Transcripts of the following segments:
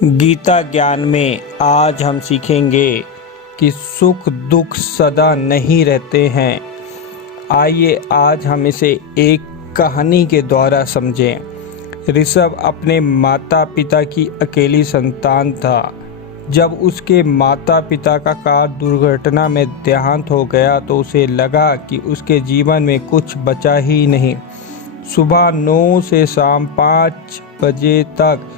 गीता ज्ञान में आज हम सीखेंगे कि सुख दुख सदा नहीं रहते हैं। आइए आज हम इसे एक कहानी के द्वारा समझें। ऋषभ अपने माता पिता की अकेली संतान था। जब उसके माता पिता का कार दुर्घटना में देहांत हो गया तो उसे लगा कि उसके जीवन में कुछ बचा ही नहीं। सुबह 9 से शाम 5 बजे तक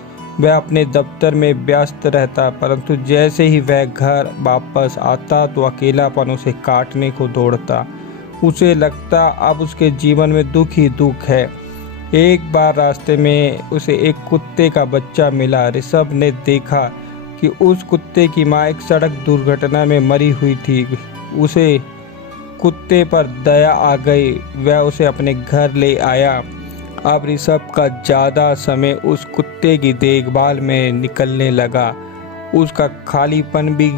वह अपने दफ्तर में व्यस्त रहता, परंतु जैसे ही वह घर वापस आता तो अकेलापन उसे काटने को दौड़ता। उसे लगता अब उसके जीवन में दुख ही दुख है। एक बार रास्ते में उसे एक कुत्ते का बच्चा मिला। ऋषभ ने देखा कि उस कुत्ते की माँ एक सड़क दुर्घटना में मरी हुई थी। उसे कुत्ते पर दया आ गई। वह उसे अपने घर ले आया। अब ऋषभ का ज़्यादा समय उस कुत्ते की देखभाल में निकलने लगा। उसका खालीपन भी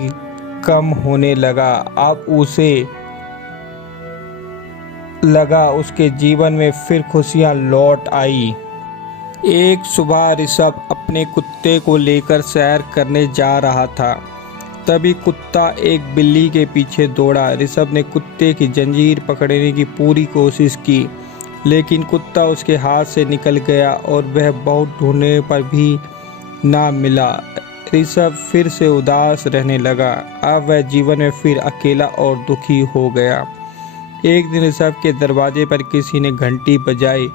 कम होने लगा। अब उसे लगा उसके जीवन में फिर खुशियां लौट आई। एक सुबह ऋषभ अपने कुत्ते को लेकर सैर करने जा रहा था। तभी कुत्ता एक बिल्ली के पीछे दौड़ा। ऋषभ ने कुत्ते की जंजीर पकड़ने की पूरी कोशिश की, लेकिन कुत्ता उसके हाथ से निकल गया और वह बहुत ढूंढने पर भी ना मिला। ऋषभ फिर से उदास रहने लगा। अब वह जीवन में फिर अकेला और दुखी हो गया। एक दिन ऋषभ के दरवाजे पर किसी ने घंटी बजाई।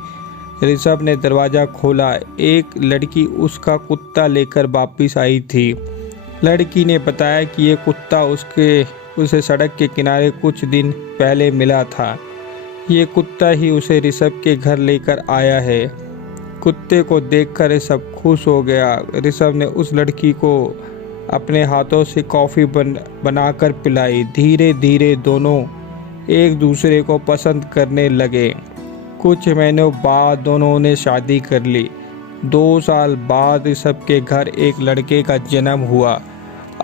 ऋषभ ने दरवाज़ा खोला। एक लड़की उसका कुत्ता लेकर वापस आई थी। लड़की ने बताया कि ये कुत्ता उसे सड़क के किनारे कुछ दिन पहले मिला था। ये कुत्ता ही उसे ऋषभ के घर लेकर आया है। कुत्ते को देखकर ऋषभ खुश हो गया। ऋषभ ने उस लड़की को अपने हाथों से कॉफ़ी बनाकर पिलाई। धीरे धीरे दोनों एक दूसरे को पसंद करने लगे। कुछ महीनों बाद दोनों ने शादी कर ली। 2 साल बाद ऋषभ के घर एक लड़के का जन्म हुआ।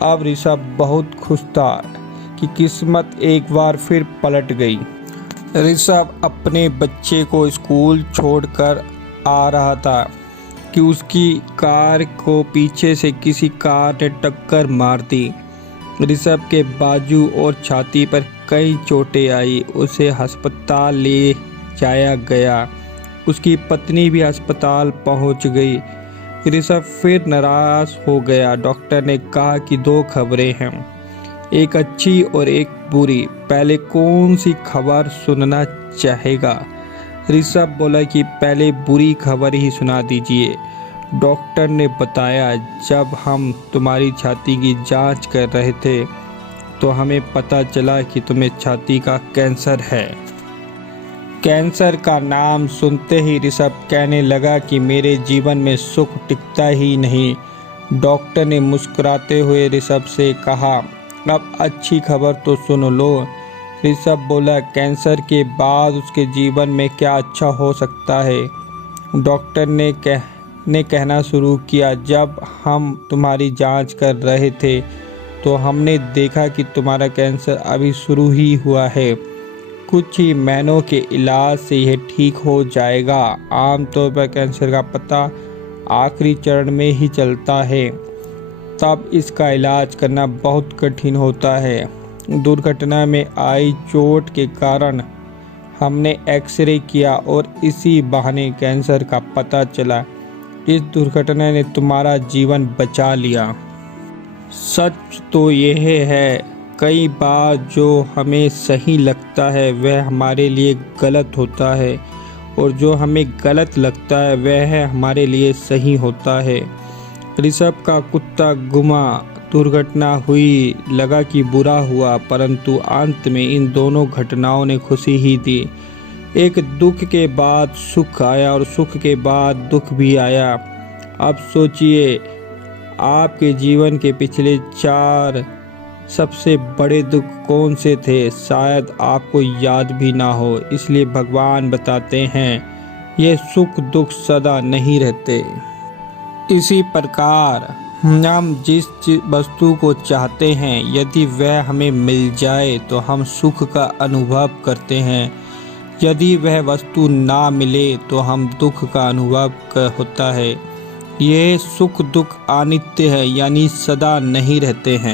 अब ऋषभ बहुत खुश था कि किस्मत एक बार फिर पलट गई। ऋषभ अपने बच्चे को स्कूल छोड़कर आ रहा था कि उसकी कार को पीछे से किसी कार ने टक्कर मार दी। ऋषभ के बाजू और छाती पर कई चोटें आई। उसे अस्पताल ले जाया गया। उसकी पत्नी भी अस्पताल पहुंच गई। ऋषभ फिर नाराज हो गया। डॉक्टर ने कहा कि 2 खबरें हैं, एक अच्छी और एक बुरी। पहले कौन सी खबर सुनना चाहेगा? ऋषभ बोला कि पहले बुरी खबर ही सुना दीजिए। डॉक्टर ने बताया, जब हम तुम्हारी छाती की जांच कर रहे थे तो हमें पता चला कि तुम्हें छाती का कैंसर है। कैंसर का नाम सुनते ही ऋषभ कहने लगा कि मेरे जीवन में सुख टिकता ही नहीं। डॉक्टर ने मुस्कुराते हुए ऋषभ से कहा, अब अच्छी खबर तो सुन लो। ऋषभ बोला, कैंसर के बाद उसके जीवन में क्या अच्छा हो सकता है? डॉक्टर ने कहना शुरू किया, जब हम तुम्हारी जांच कर रहे थे तो हमने देखा कि तुम्हारा कैंसर अभी शुरू ही हुआ है। कुछ ही महीनों के इलाज से यह ठीक हो जाएगा। आमतौर पर कैंसर का पता आखिरी चरण में ही चलता है, तब इसका इलाज करना बहुत कठिन होता है। दुर्घटना में आई चोट के कारण हमने एक्सरे किया और इसी बहाने कैंसर का पता चला। इस दुर्घटना ने तुम्हारा जीवन बचा लिया। सच तो यह है, कई बार जो हमें सही लगता है वह हमारे लिए गलत होता है, और जो हमें गलत लगता है वह हमारे लिए सही होता है। ऋषभ का कुत्ता गुमा, दुर्घटना हुई, लगा कि बुरा हुआ, परंतु अंत में इन दोनों घटनाओं ने खुशी ही दी। एक दुख के बाद सुख आया और सुख के बाद दुख भी आया। अब सोचिए, आपके जीवन के पिछले 4 सबसे बड़े दुख कौन से थे? शायद आपको याद भी ना हो। इसलिए भगवान बताते हैं, ये सुख दुख सदा नहीं रहते। इसी प्रकार हम जिस वस्तु को चाहते हैं, यदि वह हमें मिल जाए तो हम सुख का अनुभव करते हैं। यदि वह वस्तु ना मिले तो हम दुख का अनुभव होता है। ये सुख दुख अनित्य है, यानी सदा नहीं रहते हैं।